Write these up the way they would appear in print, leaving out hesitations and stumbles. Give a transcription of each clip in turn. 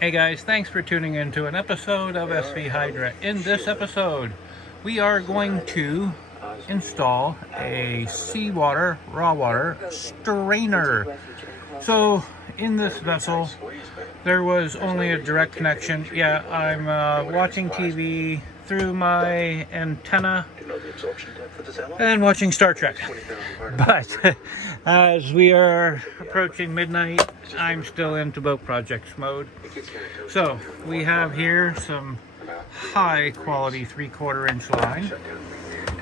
Hey guys, thanks for tuning in to an episode of SV Hydra. In this episode, we are going to install a seawater, raw water strainer. So in this vessel, there was only a direct connection. Yeah, I'm watching TV through my antenna and watching Star Trek. But as we are approaching midnight, I'm still into boat projects mode. So we have here some high quality 3/4 inch line,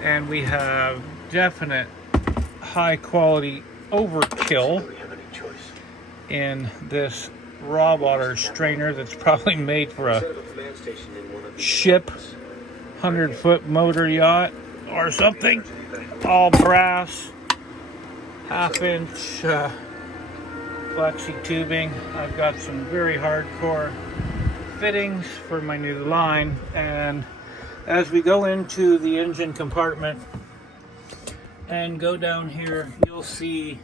and we have definite high quality overkill in this raw water strainer that's probably made for a ship, 100-foot motor yacht or something. All brass, half-inch flexi tubing. I've got some very hardcore fittings for my new line, and as we go into the engine compartment and go down here, you'll see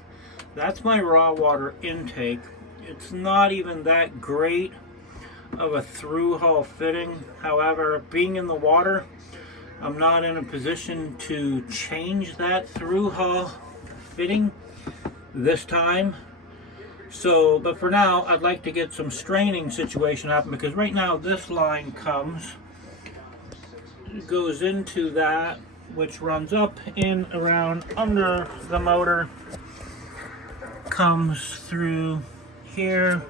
that's my raw water intake. It's not even that great of a through hull fitting. However, being in the water, I'm not in a position to change that through hull fitting this time. So, but for now, I'd like to get some straining situation happen, because right now this line goes into that, which runs up, in, around, under the motor, comes through here.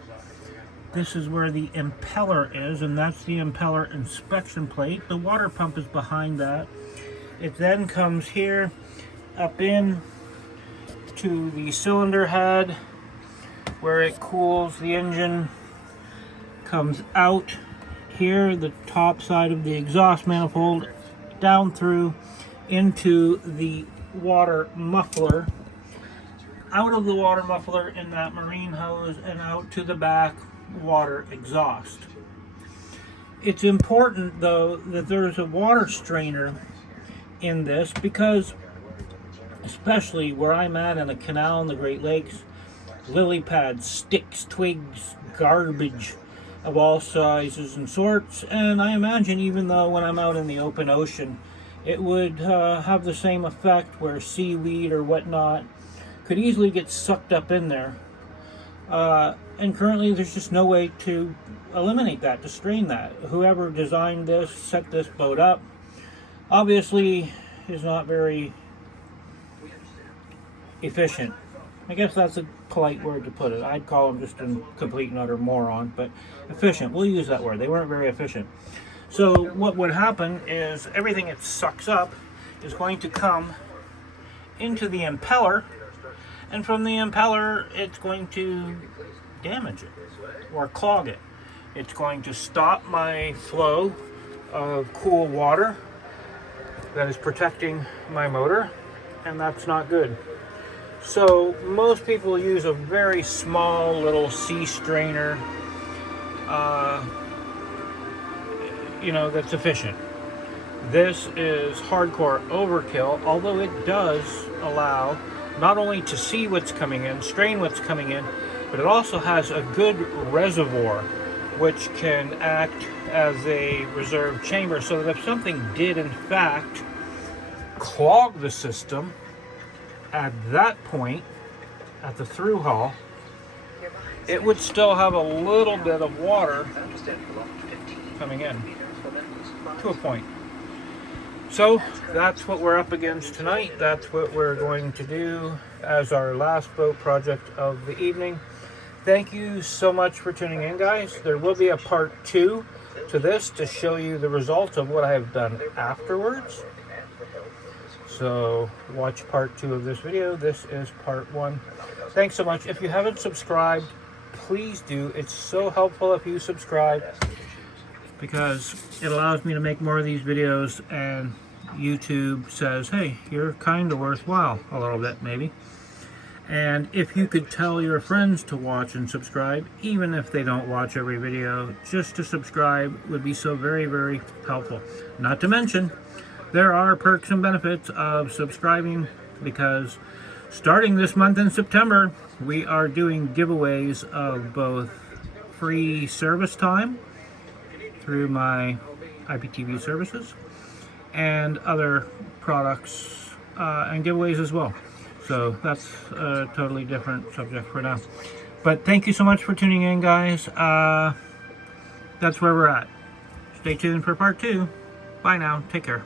This is where the impeller is, and that's the impeller inspection plate. The water pump is behind that. It then comes here, up in to the cylinder head, where it cools the engine, comes out here, the top side of the exhaust manifold, down through into the water muffler, out of the water muffler in that marine hose, and out to the back water exhaust. It's important though that there's a water strainer in this, because especially where I'm at in a canal in the Great Lakes, lily pads, sticks, twigs, garbage of all sizes and sorts, and I imagine even though when I'm out in the open ocean, it would have the same effect where seaweed or whatnot could easily get sucked up in there. And currently there's just no way to eliminate that, to strain that. Whoever designed this, set this boat up, obviously is not very efficient. I guess that's a polite word to put it. I'd call them just a complete and utter moron, but efficient, we'll use that word. They weren't very efficient. So what would happen is everything it sucks up is going to come into the impeller, and from the impeller it's going to damage it or clog it. It's going to stop my flow of cool water that is protecting my motor, and that's not good. So most people use a very small little sea strainer, that's efficient. This is hardcore overkill, although it does allow not only to see what's coming in, strain what's coming in, but it also has a good reservoir which can act as a reserve chamber, so that if something did in fact clog the system at that point, at the through hull, it would still have a little bit of water coming in to a point. So that's what we're up against tonight. That's what we're going to do as our last boat project of the evening. Thank you so much for tuning in, guys. There will be a part 2 to this to show you the results of what I have done afterwards. So watch part 2 of this video. This is part 1. Thanks so much. If you haven't subscribed, please do. It's so helpful if you subscribe, because it allows me to make more of these videos, and YouTube says, hey, you're kind of worthwhile a little bit, maybe. And if you could tell your friends to watch and subscribe, even if they don't watch every video, just to subscribe would be so very, very helpful. Not to mention, there are perks and benefits of subscribing, because starting this month in September, we are doing giveaways of both free service time through my IPTV services, and other products and giveaways as well. So that's a totally different subject for now. But thank you so much for tuning in, guys. That's where we're at. Stay tuned for part 2. Bye now. Take care.